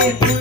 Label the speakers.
Speaker 1: Thank hey, you.